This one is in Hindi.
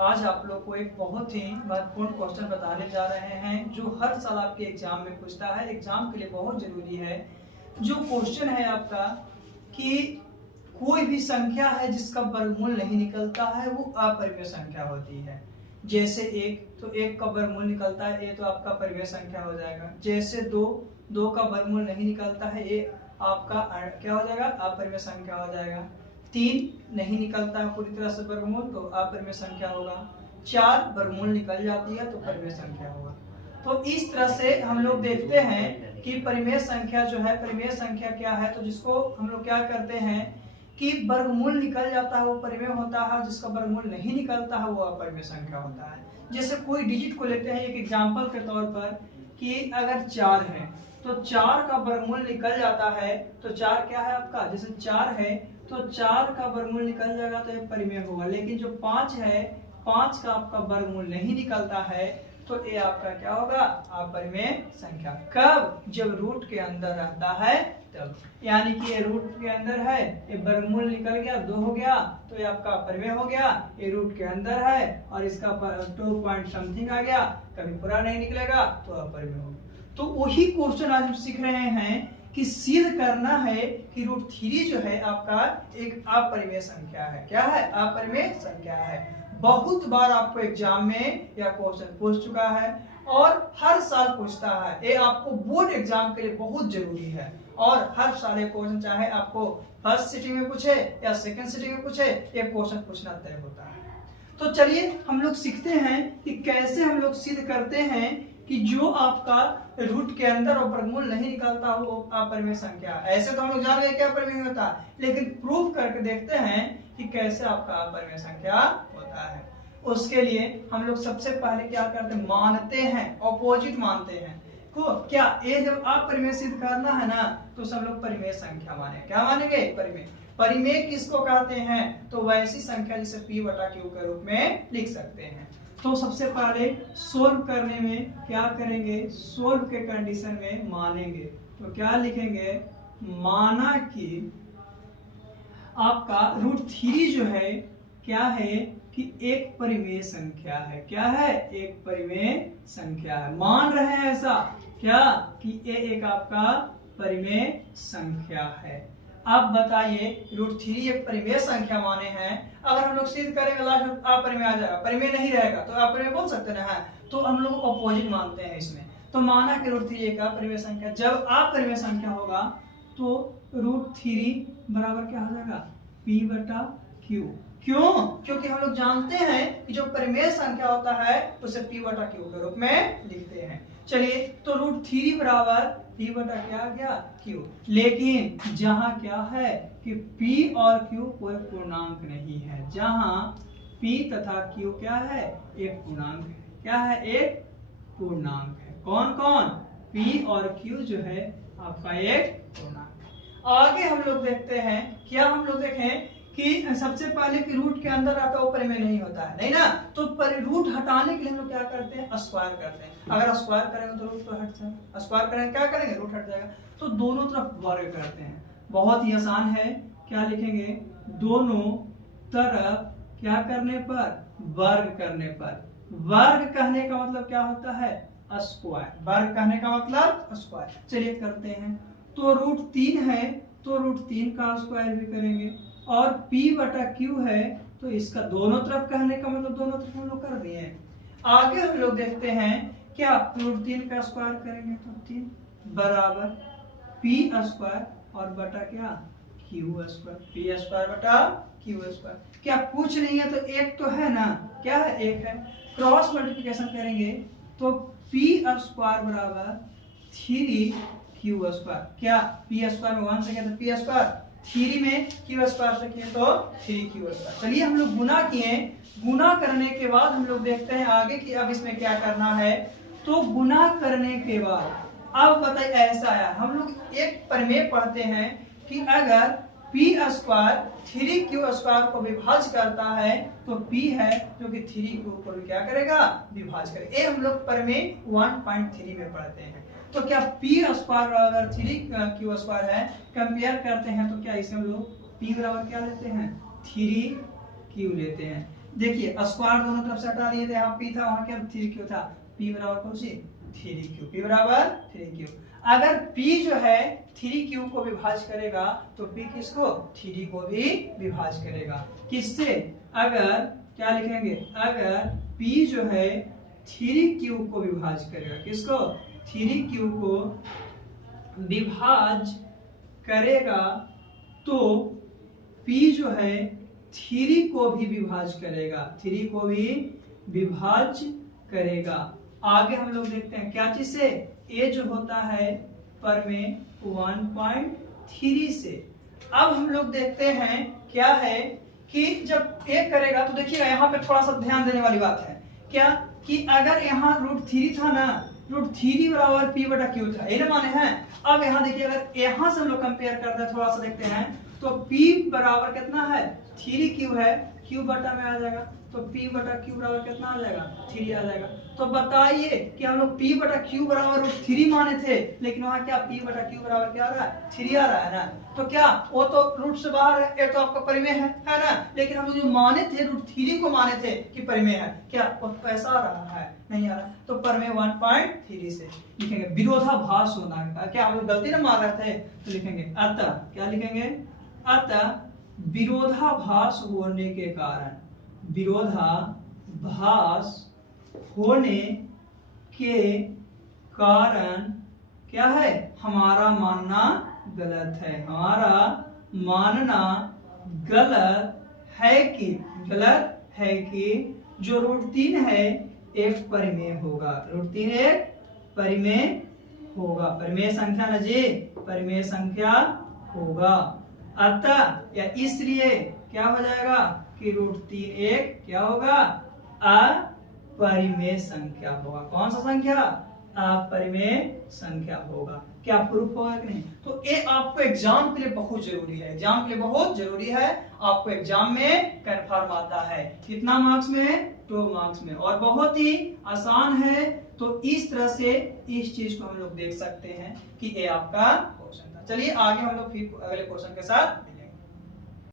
आज आप लोग को एक बहुत ही महत्वपूर्ण क्वेश्चन बताने जा रहे हैं जो हर साल आपके एग्जाम में पूछता है। एग्जाम के लिए बहुत जरूरी है। जो क्वेश्चन है आपका कि कोई भी संख्या है जिसका वर्गमूल नहीं निकलता है वो अपरिमेय संख्या होती है। जैसे एक, तो एक का वर्गमूल निकलता है, ये तो आपका परिमेय संख्या हो जाएगा। जैसे दो, दो का वर्गमूल नहीं निकलता है, ये आपका क्या हो जाएगा, अपरिमेय संख्या हो जाएगा। तीन नहीं निकलता है पूरी तरह से वर्गमूल, तो अपरिमेय संख्या होगा। चार वर्गमूल निकल जाती है तो परिमेय संख्या होगा। तो इस तरह से हम लोग देखते हैं कि परिमेय संख्या जो है, परिमेय संख्या क्या है, तो जिसको हम लोग क्या करते हैं कि वर्गमूल निकल जाता है वो परिमेय होता है, जिसका वर्गमूल नहीं निकलता है वो अपरिमेय संख्या होता है। जैसे कोई डिजिट को लेते हैं एक एग्जांपल के तौर पर कि अगर 4 है तो 4 का वर्गमूल निकल जाता है, तो 4 क्या है आपका, जैसे 4 है तो 4 का वर्गमूल निकल जाएगा तो ये परिमेय होगा। लेकिन जो 5 है, 5 का आपका वर्गमूल नहीं निकलता है तो ये आपका क्या होगा, अपरिमेय संख्या। कब, जब रूट के अंदर रहता है तब। यानी कि ये रूट के अंदर है, ये वर्गमूल निकल गया 2 हो गया तो ये आपका अपरिमेय हो गया। ये रूट के अंदर है और इसका 2 पॉइंट समथिंग आ गया, कभी पूरा नहीं निकलेगा तो अपरिमेय होगा। तो वही क्वेश्चन आज हम सीख रहे हैं कि सिद्ध करना है कि √3 जो है आपका एक अपरिमेय संख्या है। क्या है, अपरिमेय संख्या है। बहुत बार आपको एग्जाम में यह क्वेश्चन पूछ चुका है और हर साल पूछता है। ये आपको बोर्ड एग्जाम के लिए बहुत जरूरी है और हर साल ये क्वेश्चन, चाहे आपको फर्स्ट सिटिंग में पूछे या सेकंड सिटिंग में पूछे, ये क्वेश्चन पूछना तय होता है। तो चलिए हम लोग सीखते हैं कि कैसे हम लोग सिद्ध करते हैं कि जो आपका रूट के अंदर और वर्गमूल नहीं निकलता हो वो अपरिमेय संख्या। ऐसे तो हम लोग जान गए क्या अपरिमेय होता है, लेकिन प्रूफ करके देखते हैं कि कैसे आपका अपरिमेय संख्या होता है। उसके लिए हम लोग सबसे पहले क्या करते हैं, मानते हैं, ऑपोजिट मानते हैं को। क्या ये जब अपरिमेय सिद्ध करना है ना तो सब लोग परिमेय संख्या माने। क्या मानेंगे, परिमेय। परिमेय किसको कहते हैं, तो वैसी संख्या जिसे p/q के रूप में लिख सकते हैं। तो सबसे पहले सोल्व करने में क्या करेंगे, सोल्व के कंडीशन में मानेंगे। तो क्या लिखेंगे, माना कि आपका √3 जो है क्या है कि एक परिमेय संख्या है। क्या है, एक परिमेय संख्या है। मान रहे हैं ऐसा क्या कि ये एक आपका परिमेय संख्या है। अब बताइए √3 एक परिमेय संख्या माने हैं, अगर हम लोग सिद्ध करेंगे लास्ट में अपरिमेय आ जाएगा, परिमेय नहीं रहेगा तो अपरिमेय बोल सकते ना है। तो हम लोग ऑपोजिट मानते हैं इसमें। तो माना कि √3 एक अपरिमेय संख्या। जब अपरिमेय संख्या होगा तो √3 बराबर क्या हो जाएगा, p/q। क्यों, क्योंकि हम लोग जानते हैं कि जो परिमेय संख्या होता है उसे p/q के रूप में लिखते हैं। चलिए तो √3 बराबर p/क्या गया, q। लेकिन जहां क्या है कि p और q कोई पूर्णांक नहीं है, जहां p तथा q क्या है, एक पूर्णांक है। क्या है, एक पूर्णांक है। कौन कौन, p और q जो है आपका एक पूर्णांक है। आगे हम लोग देखते हैं, क्या हम लोग देखें कि सबसे पहले कि रूट के अंदर आता है वो परिमेय नहीं होता है, नहीं ना। तो रूट हटाने के लिए हम लोग क्या करते हैं, स्क्वायर करते हैं। अगर स्क्वायर करेंगे तो रूट तो हट जाएगा, स्क्वायर करेंगे क्या करेंगे, रूट हट जाएगा। तो दोनों तरफ वर्ग करते हैं, बहुत ही आसान है। क्या लिखेंगे, दोनों तरफ क्या करने पर, वर्ग करने पर। वर्ग कहने का मतलब क्या होता है, स्क्वायर। वर्ग कहने का मतलब स्क्वायर। चलिए करते हैं। तो √3 है तो √3 का स्क्वायर भी करेंगे और p/q है तो इसका दोनों तरफ कहने का मतलब दोनों तरफ हम लोग कर दिए हैं। आगे हम लोग देखते हैं क्या, √3 का स्क्वायर करेंगे तो 3 बराबर p² और बटा क्या, q²। p²/q²। क्या कुछ नहीं है तो एक तो है ना, क्या है, एक है। क्रॉस मल्टीप्लिकेशन करेंगे तो p² बराबर 3q²। क्या p² में 1 से क्या था, p², 3 में q² से किए तो 3q²। चलिए हम लोग गुना किए, गुना करने के बाद हम लोग देखते हैं आगे कि अब इसमें क्या करना है। तो गुना करने के बाद अब बताइए ऐसा है, हम लोग एक परिमेय पढ़ते हैं कि अगर p² 3q² को विभाज्य करता है तो p है जो कि 3q को भी क्या करेगा, विभाज्य करेगा। ये हम लोग परिमेय 1.3 में पढ़ते हैं। तो क्या p² अगर 3q² है, कंपेयर करते हैं तो क्या इसे हम लोग p बराबर क्या लेते हैं, 3q लेते हैं। देखिए स्क्वायर दोनों तरफ से हटा दिए थे, यहाँ पी था वहां क्या 3q था, p बराबर कौन सी 3q, p बराबर 3q। अगर p जो है 3q को विभाज्य करेगा तो p किसको 3d को भी विभाज्य करेगा। किससे? अगर क्या लिखेंगे, अगर p जो है 3q को विभाज्य करेगा, किसको 3q को विभाज्य करेगा तो p जो है 3 को भी विभाज्य करेगा, 3 को भी विभाज्य करेगा। आगे हम लोग देखते हैं क्या चीज से, a जो होता है परमेय 1.3 से। अब हम लोग देखते हैं क्या है कि जब a करेगा तो देखिएगा यहाँ पे थोड़ा सा ध्यान देने वाली बात है क्या, कि अगर यहाँ √3 था ना, √3 बराबर p बटा q था, ये ना माने हैं। अब यहाँ देखिए अगर यहाँ से हम लोग कंपेयर करते हैं, थोड़ा सा देखते हैं तो p बराबर कितना है 3q है, q बटा में आ जाएगा तो p बटा q बराबर कितना आ जाएगा 3 आ जाएगा। तो बताइए कि हम लोग p बटा q बराबर √3 माने थे, लेकिन वहां क्या p बटा q बराबर क्या आ रहा है 3 आ रहा है ना, तो क्या वो तो रूट से बाहर है, ये तो आपका परिमेय है ना। लेकिन हम लोग जो माने थे √3 को माने थे कि परिमेय है, क्या वो पैसा आ रहा है नहीं आ रहा, तो परिमेय 1.3 से लिखेंगे। विरोधाभास होना का क्या हम लोग गलती ना मार रहे थे, तो लिखेंगे अतः, क्या लिखेंगे, अतः विरोधाभास होने के कारण, विरोधाभास होने के कारण क्या है, हमारा मानना गलत है, हमारा मानना गलत है कि जो √3 है एक परिमेय होगा, √3 एक परिमेय होगा, परिमेय संख्या न जी, परिमेय संख्या होगा। अतः या इसलिए क्या हो जाएगा कि √3 एक क्या होगा, अपरिमेय संख्या होगा। कौन सा संख्या, अपरिमेय संख्या होगा। क्या प्रूफ होगा कि नहीं? तो ये आपको एग्जाम के लिए बहुत जरूरी है, एग्जाम के लिए बहुत जरूरी है, आपको एग्जाम में कन्फर्म आता है। कितना मार्क्स में, 2 मार्क्स में, और बहुत ही आसान है। तो इस तरह से इस चीज को हम लोग देख सकते हैं कि ये आपका क्वेश्चन था। चलिए आगे हम लोग फिर अगले क्वेश्चन के साथ